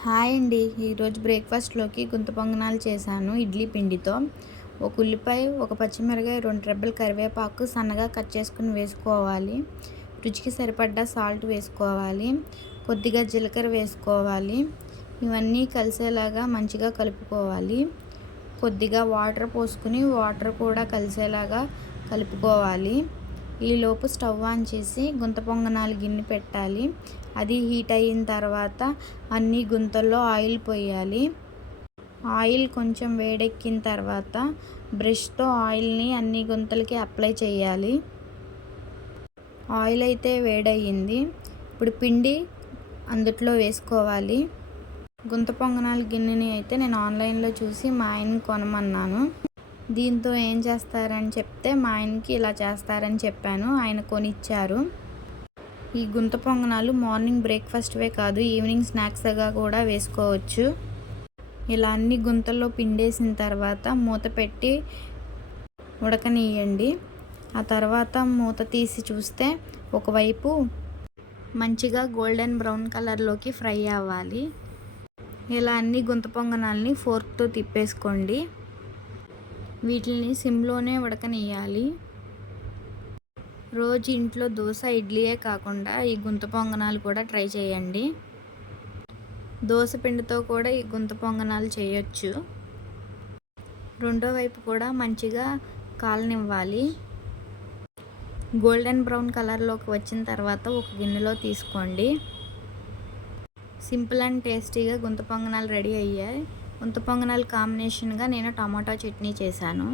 Hi అండి. ఈరోజు బ్రేక్ఫాస్ట్లోకి గుంత పొంగనాలు చేశాను ఇడ్లీ పిండితో. ఒక ఉల్లిపాయ, ఒక పచ్చిమిరపకాయ, 2 రెబ్బలు కరివేపాకు సన్నగా కట్ చేసుకుని వేసుకోవాలి. రుచికి సరిపడ్డ సాల్ట్ వేసుకోవాలి. కొద్దిగా జీలకర్ర వేసుకోవాలి. ఇవన్నీ కలిసేలాగా మంచిగా కలుపుకోవాలి. కొద్దిగా వాటర్ పోసుకుని వాటర్ కూడా కలిసేలాగా కలుపుకోవాలి. ఈలోపు స్టవ్ ఆన్ చేసి గుంత పొంగనాలు గిన్నె పెట్టాలి. అది హీట్ అయిన తర్వాత అన్ని గుంతల్లో ఆయిల్ పోయాలి. ఆయిల్ కొంచెం వేడెక్కిన తర్వాత బ్రష్తో ఆయిల్ని అన్ని గుంతలకి అప్లై చేయాలి. ఆయిల్ అయితే వేడయ్యింది. ఇప్పుడు పిండి అందుట్లో వేసుకోవాలి. గుంత పొంగనాలు గిన్నెని అయితే నేను ఆన్లైన్లో చూసి మా ఆయన్ని కొనమన్నాను. దీంతో ఏం చేస్తారని చెప్తే మా ఆయనకి ఇలా చేస్తారని చెప్పాను. ఆయన కొనిచ్చారు. ఈ గుంత పొంగనాలు మార్నింగ్ బ్రేక్ఫాస్ట్వే కాదు, ఈవినింగ్ స్నాక్స్గా కూడా వేసుకోవచ్చు. ఇలా అన్ని గుంతల్లో పిండేసిన తర్వాత మూత పెట్టి ఉడకనియండి. ఆ తర్వాత మూత తీసి చూస్తే ఒకవైపు మంచిగా గోల్డెన్ బ్రౌన్ కలర్లోకి ఫ్రై అవ్వాలి. ఇలా అన్ని గుంత పొంగనాలని ఫోర్క్తో తిప్పేసుకోండి. వీటిని సిమ్లోనే ఉడకనియాలి. రోజు ఇంట్లో దోశ, ఇడ్లీయే కాకుండా ఈ గుంత పొంగనాలు కూడా ట్రై చేయండి. దోశ పిండితో కూడా ఈ గుంత పొంగనాలు చేయొచ్చు. రెండో వైపు కూడా మంచిగా కాలనివ్వాలి. గోల్డెన్ బ్రౌన్ కలర్లోకి వచ్చిన తర్వాత ఒక గిన్నెలో తీసుకోండి. సింపుల్ అండ్ టేస్టీగా గుంత పొంగనాలు రెడీ అయ్యాయి. గుంత పొంగనాలు కాంబినేషన్గా నేను టమాటా చట్నీ చేశాను.